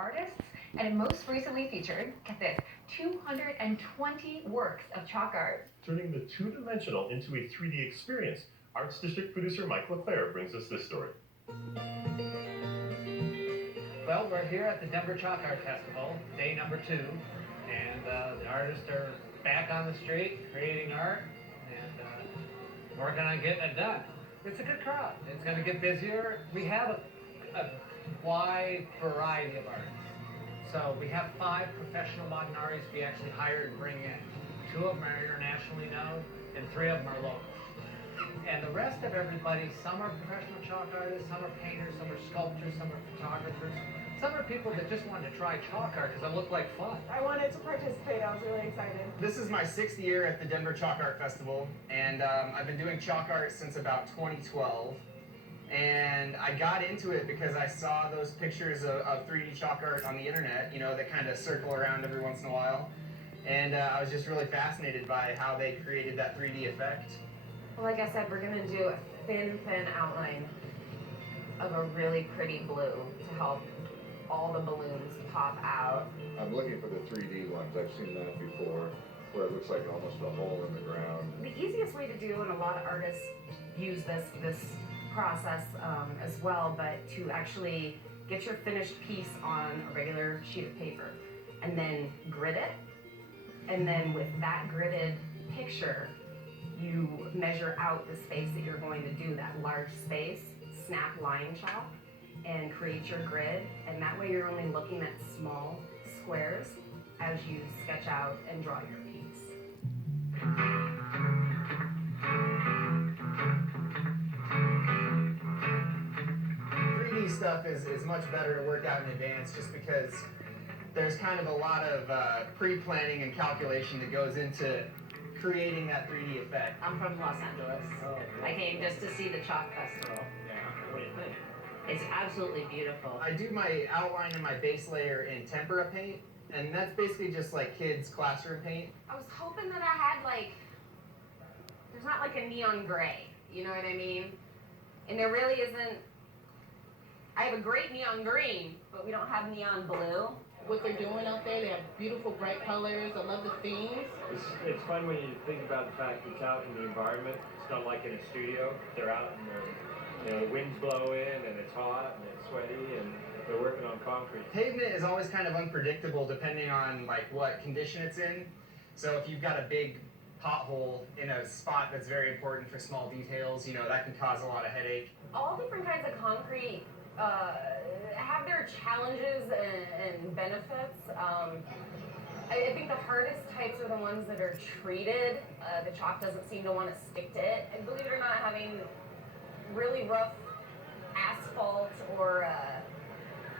artists, and most recently featured, get this, 220 works of chalk art. Turning the two-dimensional into a 3D experience, Arts District producer Mike LeClaire brings us this story. Well, we're here at the Denver Chalk Art Festival, day number 2, and the artists are back on the street creating art and working on getting it done. It's a good crowd. It's going to get busier. We have a wide variety of artists. So we have 5 professional modern artists we actually hire and bring in. 2 of them are internationally known, and 3 of them are local. And the rest of everybody, some are professional chalk artists, some are painters, some are sculptors, some are photographers. Some are people that just wanted to try chalk art because it looked like fun. I wanted to participate. I was really excited. This is my 6th year at the Denver Chalk Art Festival, and I've been doing chalk art since about 2012. And I got into it because I saw those pictures of 3D chalk art on the internet, you know, that kind of circle around every once in a while. And I was just really fascinated by how they created that 3D effect. Well, like I said, we're going to do a thin outline of a really pretty blue to help all the balloons pop out. I'm looking for the 3D ones. I've seen that before, where it looks like almost a hole in the ground. The easiest way to do, and a lot of artists use this process as well, but to actually get your finished piece on a regular sheet of paper and then grid it, and then with that gridded picture, you measure out the space that you're going to do, that large space, snap line chalk, and create your grid, and that way you're only looking at small squares as you sketch out and draw your piece. 3D stuff is much better to work out in advance just because there's kind of a lot of pre-planning and calculation that goes into creating that 3D effect. I'm from Los Angeles. Oh, I came just to see the Chalk Festival. yeah. What do you think? It's absolutely beautiful. I do my outline and my base layer in tempera paint, and that's basically just like kids' classroom paint. I was hoping that I had there's not like a neon gray, you know what I mean? And there really isn't. I have a great neon green, but we don't have neon blue. What they're doing out there, they have beautiful bright colors. I love the themes. It's fun when you think about the fact that it's out in the environment. It's not like in a studio. They're out and the winds blow in and it's hot and it's sweaty and they're working on concrete. Pavement is always kind of unpredictable depending on what condition it's in. So if you've got a big pothole in a spot that's very important for small details, you know, that can cause a lot of headache. All different kinds of concrete have their challenges and benefits. I think the hardest types are the ones that are treated. The chalk doesn't seem to want to stick to it. And believe it or not, having really rough asphalt or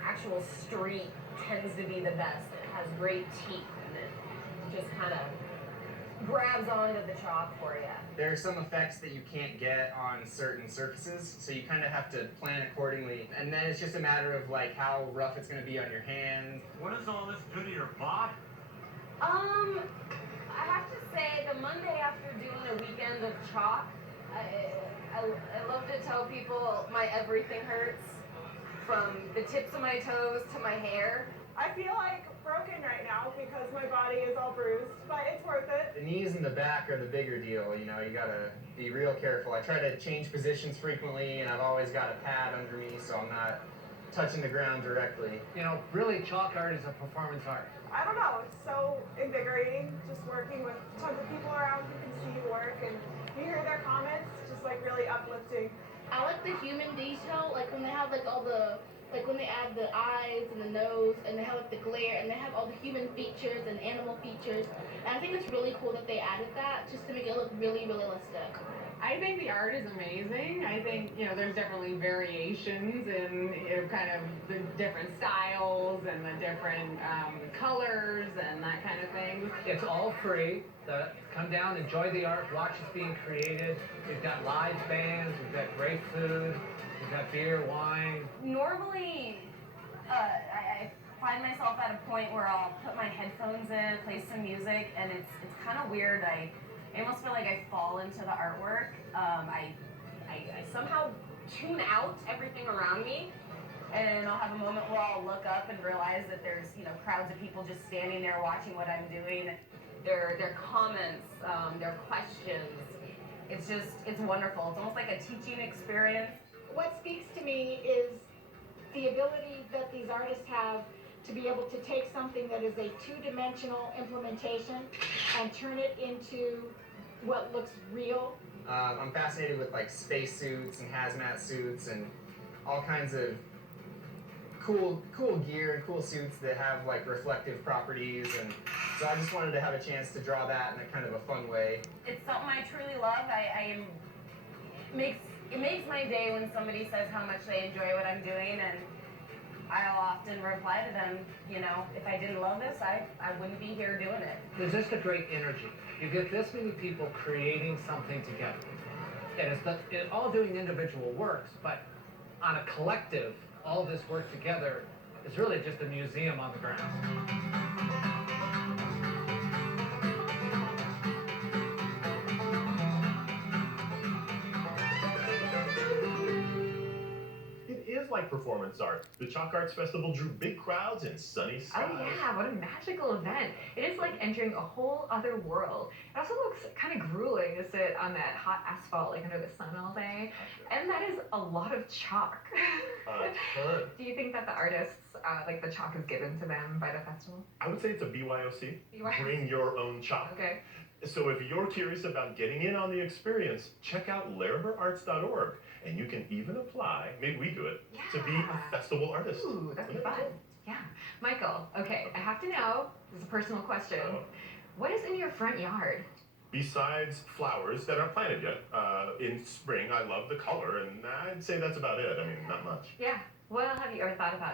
actual street tends to be the best. It has great teeth and it just kind of grabs onto the chalk for you. There are some effects that you can't get on certain surfaces, so you kind of have to plan accordingly. And then it's just a matter of how rough it's going to be on your hand. What does all this do to your body? I have to say, the Monday after doing a weekend of chalk, I love to tell people my everything hurts, from the tips of my toes to my hair. I feel broken right now because my body is all bruised, but it's worth it. The knees and the back are the bigger deal, you know, you gotta be real careful. I try to change positions frequently, and I've always got a pad under me so I'm not touching the ground directly. You know, really, chalk art is a performance art. I don't know, it's so invigorating just working with tons of people around who can see you work, and you hear their comments, just really uplifting. I like the human detail, when they have all the, when they add the eyes and the nose, and they have the glare, and they have all the human features and animal features. And I think it's really cool that they added that just to make it look really realistic. I think the art is amazing. I think, there's definitely variations in kind of the different styles and the different colors and that kind of thing. It's all free. Come down, enjoy the art, watch it being created. We've got live bands, we've got great food, we've got beer, wine. Normally, I find myself at a point where I'll put my headphones in, play some music, and it's kind of weird. I almost feel like I fall into the artwork. I somehow tune out everything around me and I'll have a moment where I'll look up and realize that there's, you know, crowds of people just standing there watching what I'm doing. Their comments, their questions. It's wonderful. It's almost like a teaching experience. What speaks to me is the ability that these artists have to be able to take something that is a two-dimensional implementation and turn it into what looks real. I'm fascinated with like spacesuits and hazmat suits and all kinds of cool gear and cool suits that have like reflective properties, and so I just wanted to have a chance to draw that in a kind of a fun way. It's something I truly love. It makes my day when somebody says how much they enjoy what I'm doing, and I'll often reply to them, you know, if I didn't love this, I wouldn't be here doing it. There's just a great energy. You get this many people creating something together. And it's all doing individual works, but on a collective, all this work together is really just a museum on the ground. It is like performance art. The Chalk Arts Festival drew big crowds and sunny skies. Oh yeah, what a magical event. It is like entering a whole other world. It also looks kind of grueling to sit on that hot asphalt like under the sun all day. And that is a lot of chalk. Ton. Do you think that the artists, like the chalk is given to them by the festival? I would say it's a BYOC. BYOC. Bring your own chalk. Okay. So if you're curious about getting in on the experience, check out larimerarts.org, and you can even apply, maybe we do it, to be a festival artist. Ooh, that'd be fun. Yeah. Michael, okay, I have to know, this is a personal question. What is in your front yard? Besides flowers that aren't planted yet, in spring, I love the color, and I'd say that's about it. I mean, not much. Yeah. What have you ever thought about?